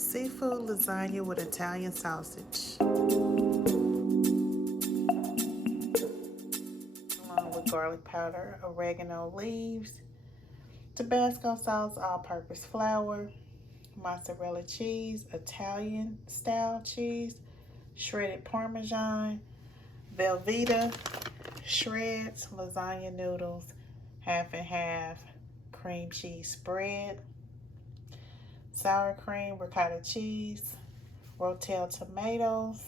Seafood lasagna with Italian sausage. Along with garlic powder, oregano leaves, Tabasco sauce, all-purpose flour, mozzarella cheese, Italian style cheese, shredded Parmesan, Velveeta, shreds, lasagna noodles, half and half, cream cheese spread, sour cream, ricotta cheese, rotel tomatoes,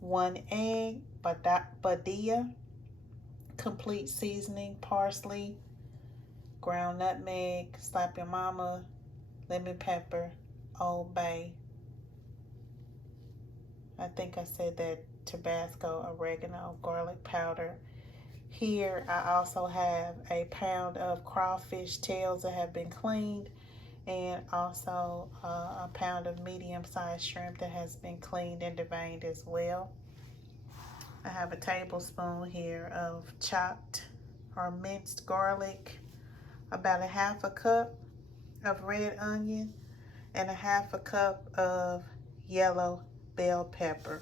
1 egg, badilla, complete seasoning, parsley, ground nutmeg, slap your mama, lemon pepper, Old Bay. I think I said that, Tabasco, oregano, garlic powder. Here I also have a pound of crawfish tails that have been cleaned, and also a pound of medium-sized shrimp that has been cleaned and deveined as well. I have a tablespoon here of chopped or minced garlic, about a half a cup of red onion, and a half a cup of yellow bell pepper.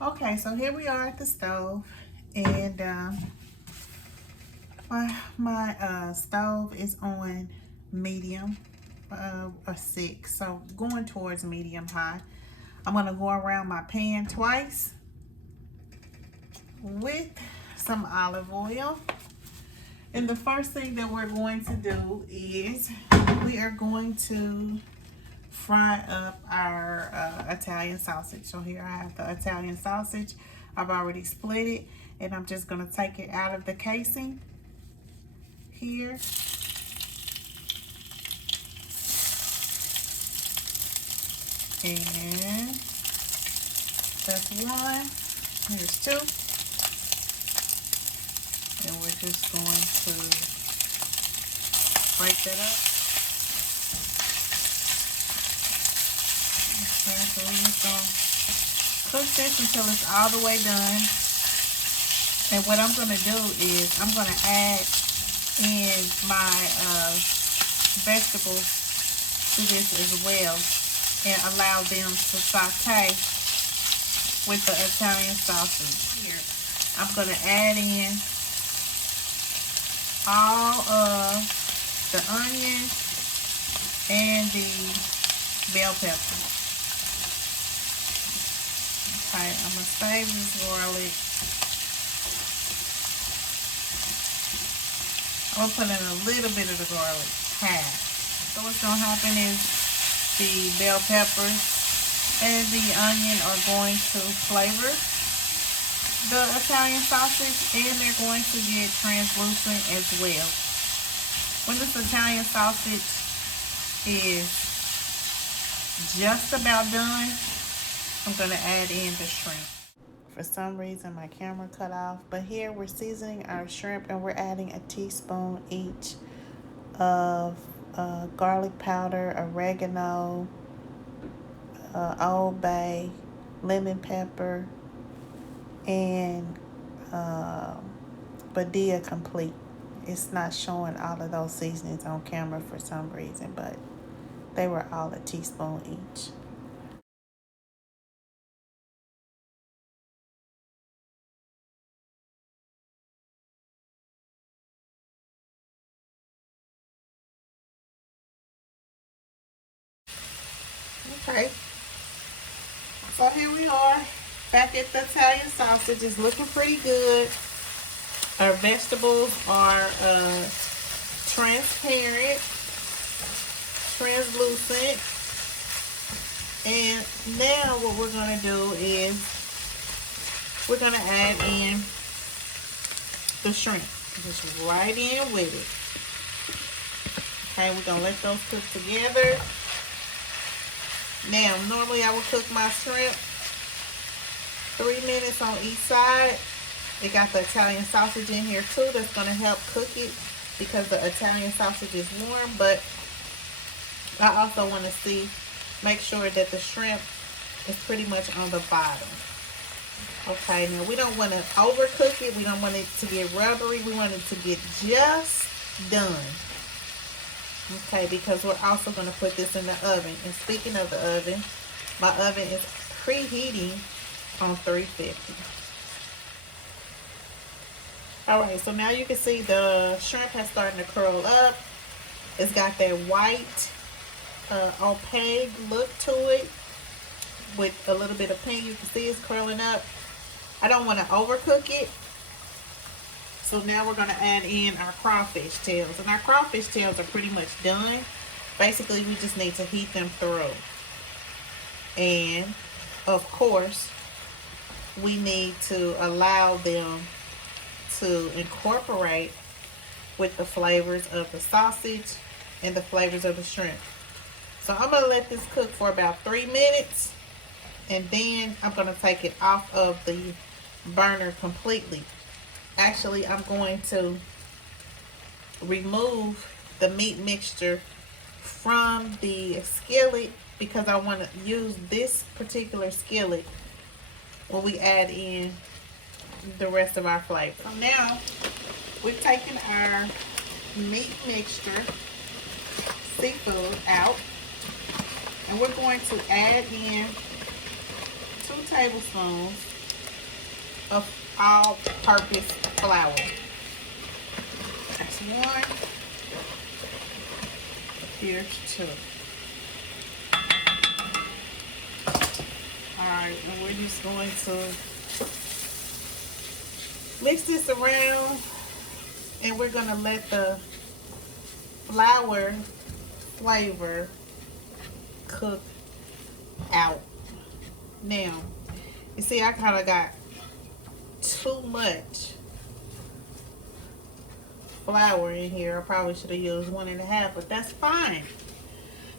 Okay, so here we are at the stove, and my stove is on medium, or 6, so going towards medium high. I'm gonna go around my pan twice with some olive oil. And the first thing that we're going to do is we are going to fry up our Italian sausage. So here I have the Italian sausage. I've already split it, and I'm just gonna take it out of the casing here. And that's 1, here's 2. And we're just going to break that up. Okay, so we're just going to cook this until it's all the way done. And what I'm going to do is I'm going to add in my vegetables to this as well, and allow them to saute with the Italian sausage. Here, I'm going to add in all of the onion and the bell pepper. Okay, I'm going to save this garlic. I'm going to put in a little bit of the garlic, half. So what's going to happen is the bell peppers and the onion are going to flavor the Italian sausage, and they're going to get translucent as well. When this Italian sausage is just about done, I'm going to add in the shrimp. For some reason my camera cut off, but here we're seasoning our shrimp, and we're adding a teaspoon each of garlic powder, oregano, Old Bay, lemon pepper, and badilla complete. It's not showing all of those seasonings on camera for some reason, but they were all a teaspoon each. Okay, so here we are back at the Italian sausage. It's looking pretty good. Our vegetables are transparent, translucent. And now what we're going to do is we're going to add in the shrimp. Just right in with it. Okay, we're going to let those cook together. Now, normally I would cook my shrimp 3 minutes on each side. It got the Italian sausage in here too. That's going to help cook it because the Italian sausage is warm. But I also want to make sure that the shrimp is pretty much on the bottom. Okay, now we don't want to overcook it. We don't want it to get rubbery. We want it to get just done. Okay, because we're also going to put this in the oven. And speaking of the oven, my oven is preheating on 350. All right, so now you can see the shrimp has started to curl up. It's got that white, opaque look to it with a little bit of pink. You can see it's curling up. I don't want to overcook it. So now we're going to add in our crawfish tails. And our crawfish tails are pretty much done. Basically, we just need to heat them through. And, of course, we need to allow them to incorporate with the flavors of the sausage and the flavors of the shrimp. So I'm going to let this cook for about 3 minutes. And then I'm going to take it off of the burner completely. Actually, I'm going to remove the meat mixture from the skillet because I want to use this particular skillet when we add in the rest of our flavor. So now we've taken our meat mixture, seafood out, and we're going to add in 2 tablespoons of all-purpose flour. That's 1. Here's 2. Alright, and we're just going to mix this around, and we're going to let the flour flavor cook out. Now, you see I kind of got too much flour in here. I probably should have used 1.5, but that's fine.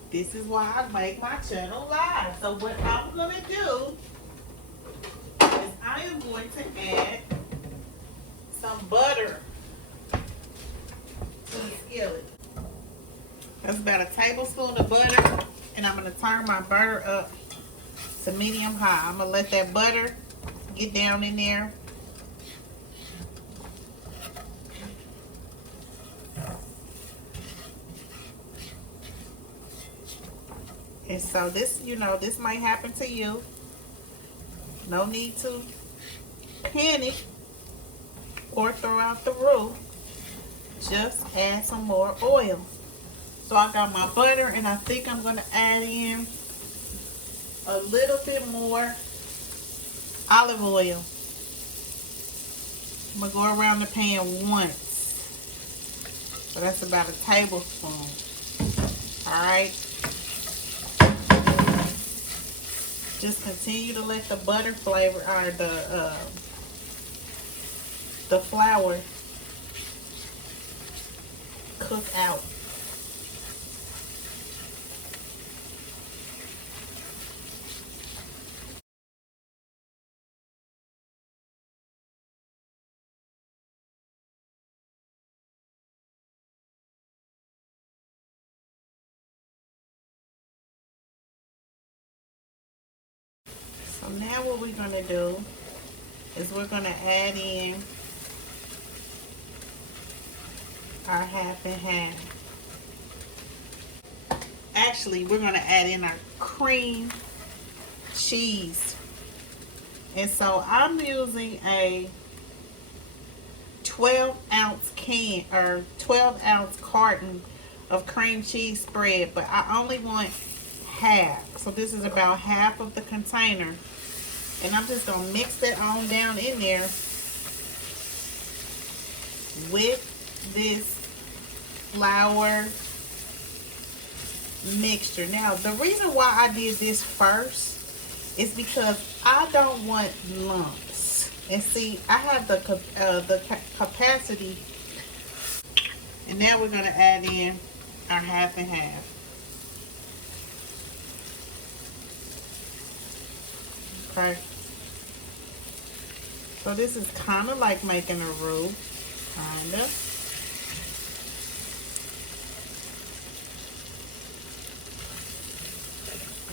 This is why I make my channel live. So what I'm going to do is I am going to add some butter to the skillet. That's about a tablespoon of butter, and I'm going to turn my butter up to medium high. I'm going to let that butter get down in there. And so this, this might happen to you. No need to panic or throw out the roof. Just add some more oil. So I got my butter, and I think I'm going to add in a little bit more olive oil. I'm going to go around the pan once. So that's about a tablespoon. Alright. Just continue to let the butter flavor, or the flour cook out. So now what we're going to do is we're going to add in our half and half. Actually, we're going to add in our cream cheese. And so I'm using a 12-ounce can, or 12-ounce carton of cream cheese spread, but I only want half. So this is about half of the container. And I'm just going to mix that on down in there with this flour mixture. Now, the reason why I did this first is because I don't want lumps. And see, I have the capacity. And now we're going to add in our half and half. Okay. So this is kind of like making a roux, kind of.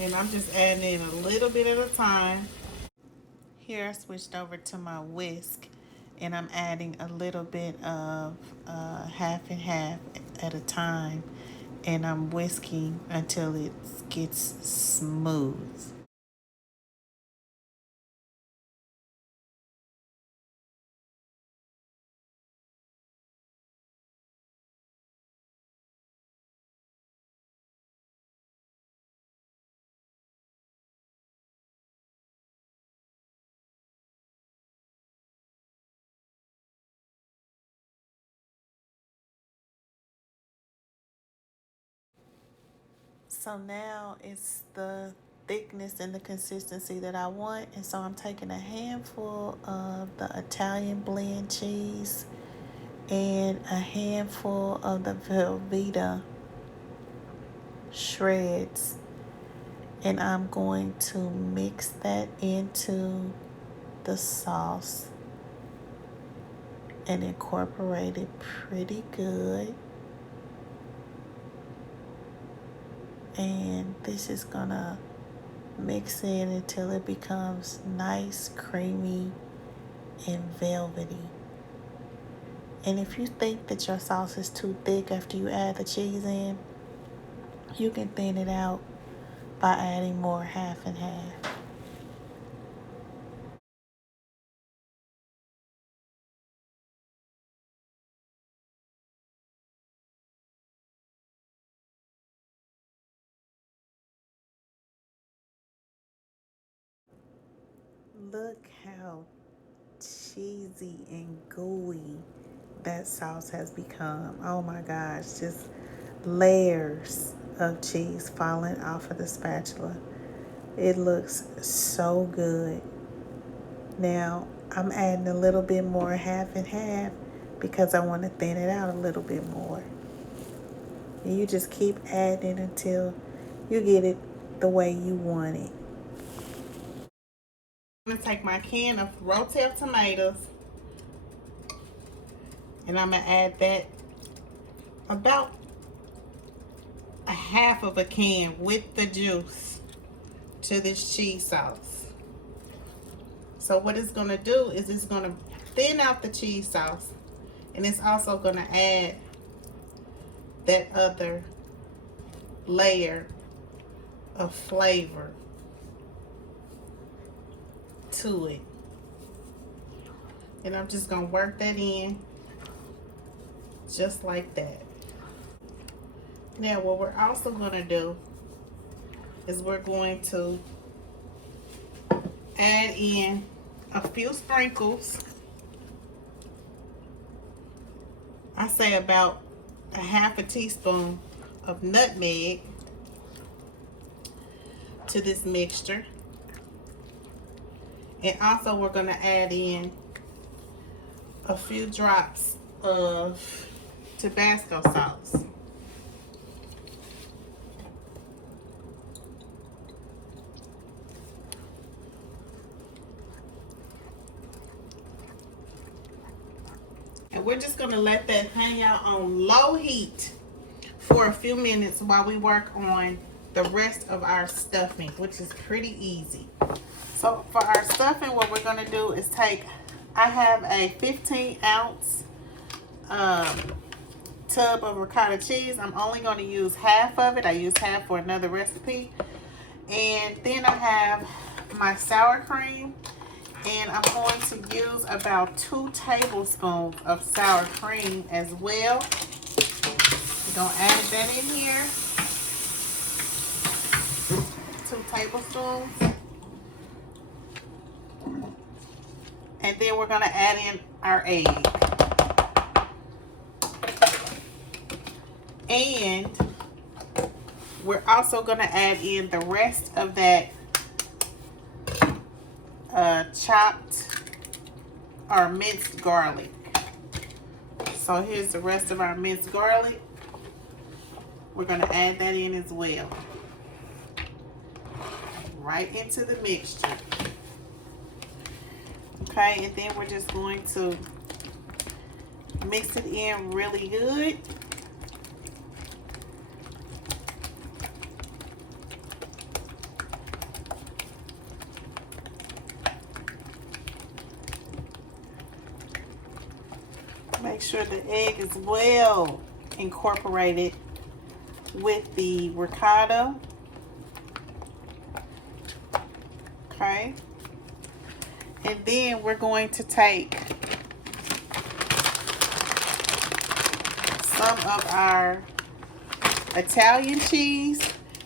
And I'm just adding in a little bit at a time. Here I switched over to my whisk, and I'm adding a little bit of half and half at a time. and I'm whisking until it gets smooth. So now it's the thickness and the consistency that I want. And so I'm taking a handful of the Italian blend cheese and a handful of the Velveeta shreds. And I'm going to mix that into the sauce and incorporate it pretty good. And this is gonna mix in until it becomes nice, creamy, and velvety. And if you think that your sauce is too thick after you add the cheese in, you can thin it out by adding more half and half. Look how cheesy and gooey that sauce has become. Oh my gosh, just layers of cheese falling off of the spatula. It looks so good. Now I'm adding a little bit more half and half because I want to thin it out a little bit more. And you just keep adding until you get it the way you want it. I'm going to take my can of rotel tomatoes and I'm going to add that about a half of a can with the juice to this cheese sauce. So what it's going to do is it's going to thin out the cheese sauce, and it's also going to add that other layer of flavor to it. And I'm just going to work that in just like that. Now what we're also going to do is we're going to add in a few sprinkles. I say about a half a teaspoon of nutmeg to this mixture. And also we're going to add in a few drops of Tabasco sauce. And we're just going to let that hang out on low heat for a few minutes while we work on the rest of our stuffing, which is pretty easy. So for our stuffing, what we're going to do is I have a 15-ounce tub of ricotta cheese. I'm only going to use half of it. I use half for another recipe. And then I have my sour cream. And I'm going to use about 2 tablespoons of sour cream as well. We're going to add that in here. 2 tablespoons. And then we're going to add in our egg. And we're also going to add in the rest of that chopped or minced garlic. So here's the rest of our minced garlic. We're going to add that in as well. Right into the mixture. Okay, and then we're just going to mix it in really good. Make sure the egg is well incorporated with the ricotta. Okay. And then we're going to take some of our Italian cheese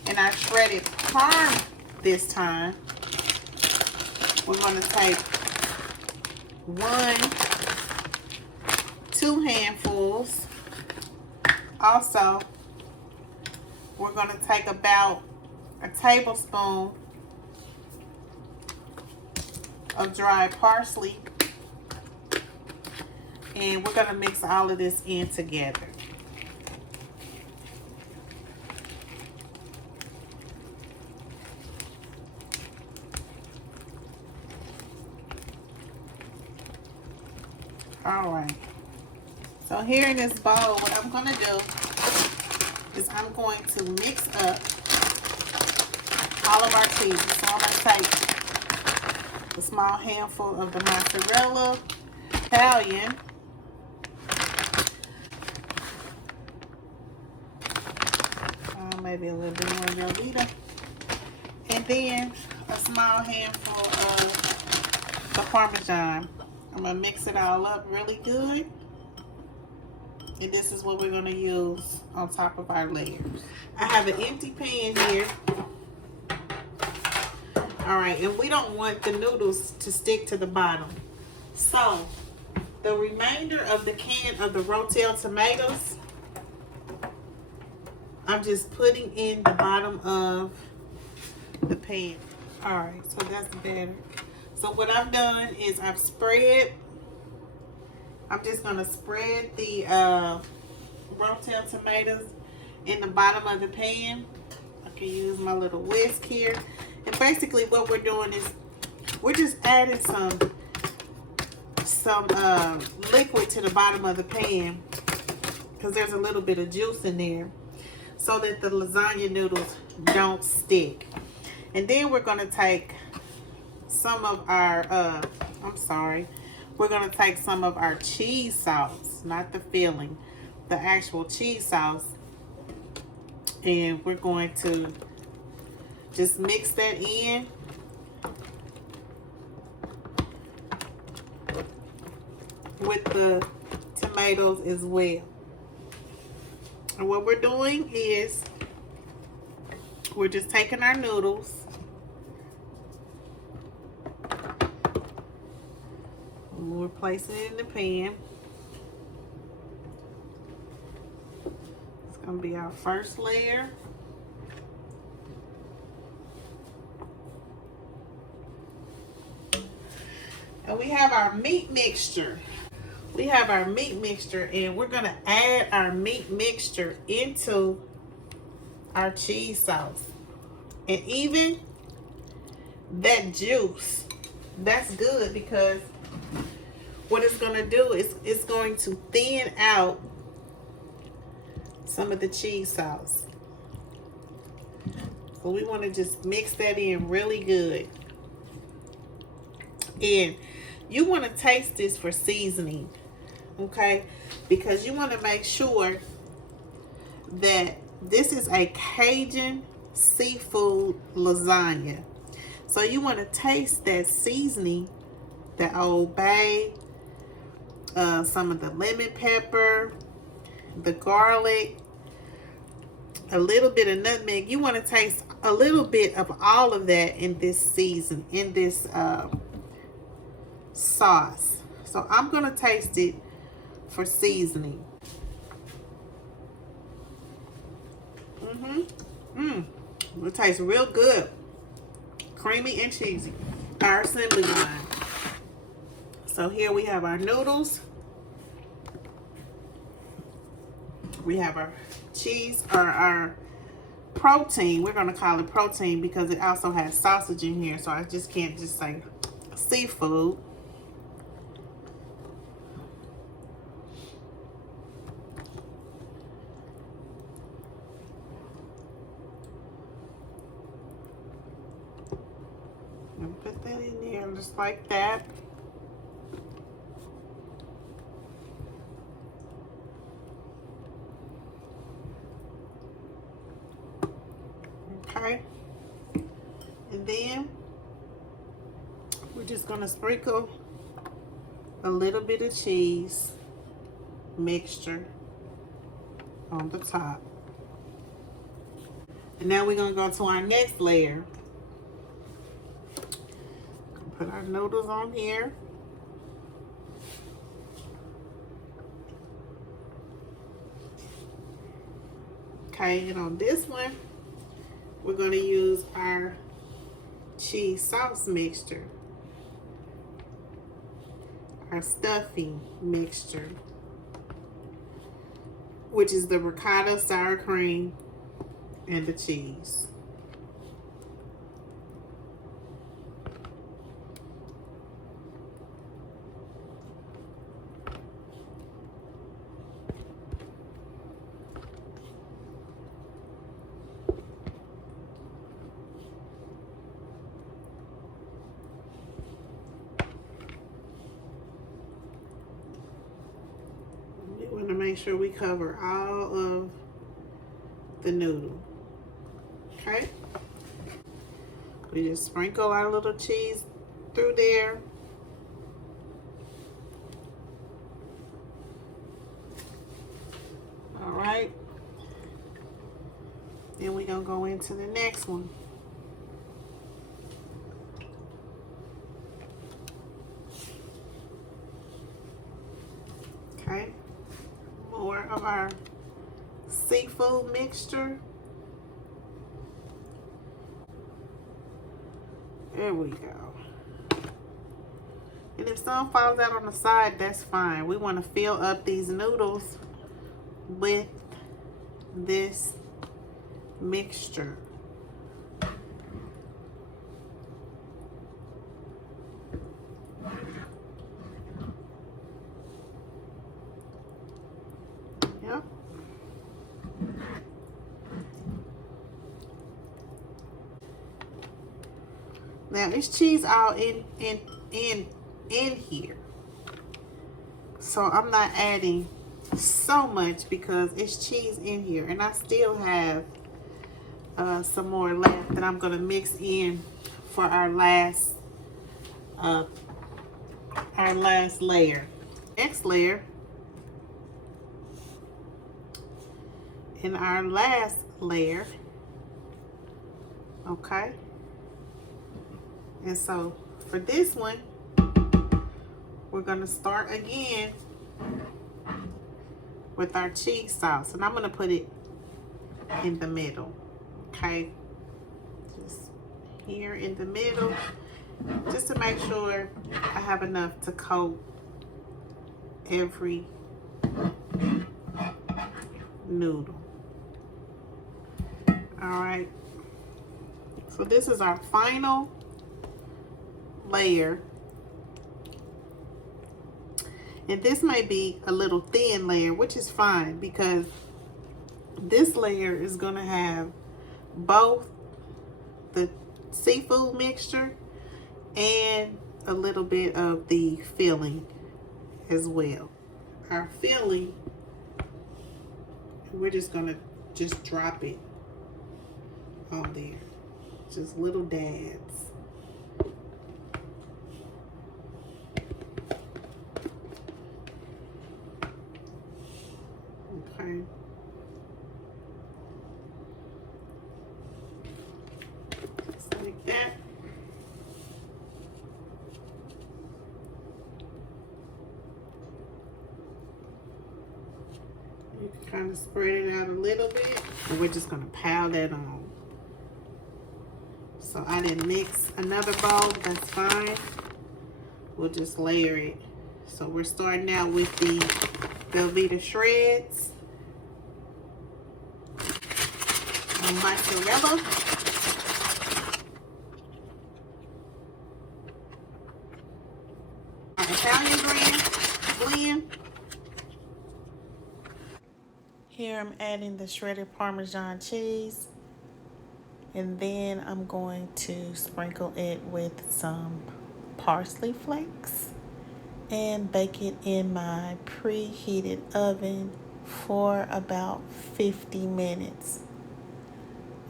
and our shredded Parm this time. We're going to take 2 handfuls. Also, we're going to take about a tablespoon of dried parsley, and we're going to mix all of this in together. All right, so here in this bowl, what I'm going to do is I'm going to mix up all of our cheese. So I'm going to take a small handful of the mozzarella, Italian, maybe a little bit more Velveeta, and then a small handful of the Parmesan. I'm going to mix it all up really good, and this is what we're going to use on top of our layers. I have an empty pan here. All right, and we don't want the noodles to stick to the bottom. So, the remainder of the can of the Rotel tomatoes, I'm just putting in the bottom of the pan. All right, so that's better. So what I've done is I'm just gonna spread the Rotel tomatoes in the bottom of the pan. I can use my little whisk here. And basically what we're doing is we're just adding some liquid to the bottom of the pan, because there's a little bit of juice in there, so that the lasagna noodles don't stick. And then we're going to take some of our we're going to take some of our cheese sauce, not the filling, the actual cheese sauce, and we're going to just mix that in. With the tomatoes as well. And what we're doing is we're just taking our noodles, and we're placing it in the pan. It's going to be our first layer. And we have our meat mixture. And we're going to add our meat mixture into our cheese sauce. And even that juice, that's good, because what it's going to do is it's going to thin out some of the cheese sauce. So we want to just mix that in really good. And you want to taste this for seasoning, okay? Because you want to make sure that this is a Cajun seafood lasagna. So you want to taste that seasoning, the Old Bay, some of the lemon pepper, the garlic, a little bit of nutmeg. You want to taste a little bit of all of that in this season, in this sauce. So I'm going to taste it for seasoning. It tastes real good. Creamy and cheesy. Our assembly line. So here we have our noodles. We have our cheese, or our protein. We're going to call it protein because it also has sausage in here. So I just can't just say seafood. And put that in there just like that. Okay. And then we're just gonna sprinkle a little bit of cheese mixture on the top. And now we're gonna go to our next layer. Put our noodles on here. Okay, and on this one, we're gonna use our cheese sauce mixture, our stuffing mixture, which is the ricotta, sour cream, and the cheese. We want to make sure we cover all of the noodle. Okay? We just sprinkle our little cheese through there. All right. Then we're going to go into the next one. Okay. More of our seafood mixture. There we go. And if some falls out on the side, that's fine. We want to fill up these noodles with this mixture. Yep. Now it's cheese all in here. So I'm not adding so much because it's cheese in here, and I still have some more left that I'm gonna mix in for our last layer. Next layer, in our last layer, okay. And so for this one, we're gonna start again with our cheese sauce, and I'm gonna put it in the middle, okay? Just here in the middle, just to make sure I have enough to coat every noodle. All right, so this is our final layer. And this may be a little thin layer, which is fine because this layer is gonna have both the seafood mixture and a little bit of the filling as well. Our filling, we're just gonna drop it on there. Just little dabs. Okay. Just like that. You can kind of spread it out a little bit, and we're just gonna pile that on. So I didn't mix another bowl, that's fine. We'll just layer it. So we're starting out with the Velveeta shreds, mozzarella, our Italian blend. Here I'm adding the shredded Parmesan cheese, and then I'm going to sprinkle it with some parsley flakes and bake it in my preheated oven for about 50 minutes.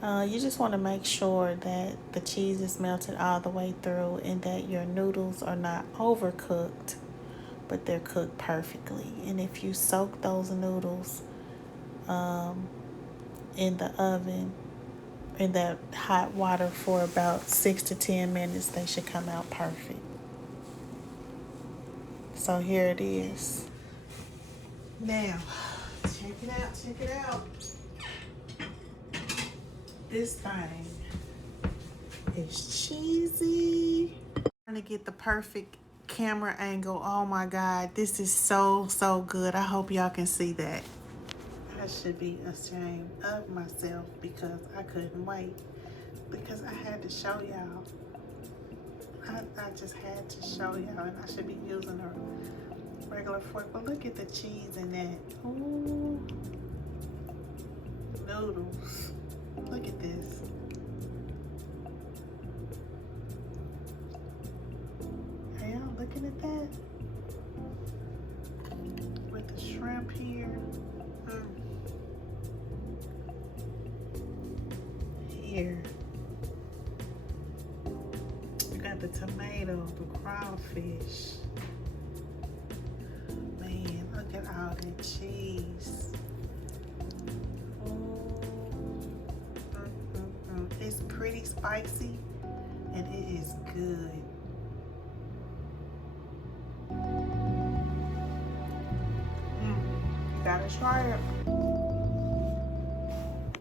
You just want to make sure that the cheese is melted all the way through and that your noodles are not overcooked, but they're cooked perfectly. And if you soak those noodles in the oven, in that hot water for about 6 to 10 minutes, they should come out perfect. So here it is. Now, check it out, check it out. This thing is cheesy. I'm trying to get the perfect camera angle. Oh my God, this is so good. I hope y'all can see that. I should be ashamed of myself because I couldn't wait. Because I had to show y'all. I just had to show y'all, and I should be using a regular fork. But look at the cheese in that. Ooh. Noodles. Look at this. Are y'all looking at that? With the shrimp here. Here. You got the tomato, the crawfish. Man, look at all that cheese. It's pretty spicy and it is good. You gotta try it.